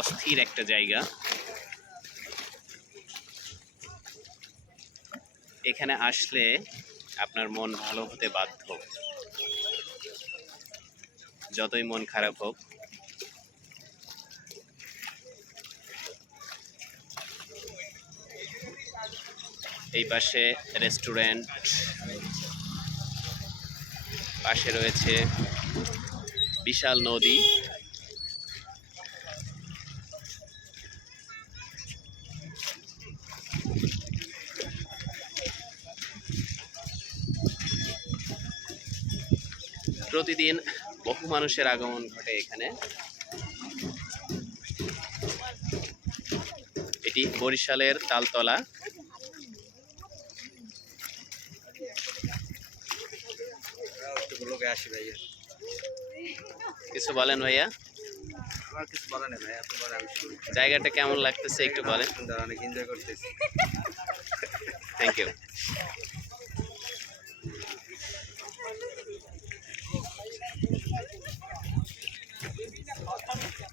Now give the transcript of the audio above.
অস্থির একটা জায়গা। এখানে আসলে আপনার মন ভালো হতে বাধ্য। যতই মন খারাপ হোক। এই পাশে রেস্টুরেন্ট। পাশে রয়েছে বিশাল নদী। প্রতিদিন বহু মানুষের আগমন ঘটে এখানে। এটি বরিশালের তালতলা। লোকে আসি ভাইয়া কিছু বলেন ভাইয়া? জায়গাটা কেমন লাগতেছে একটু বলেন। সুন্দর অনেক এনজয় করতেছি। Thank you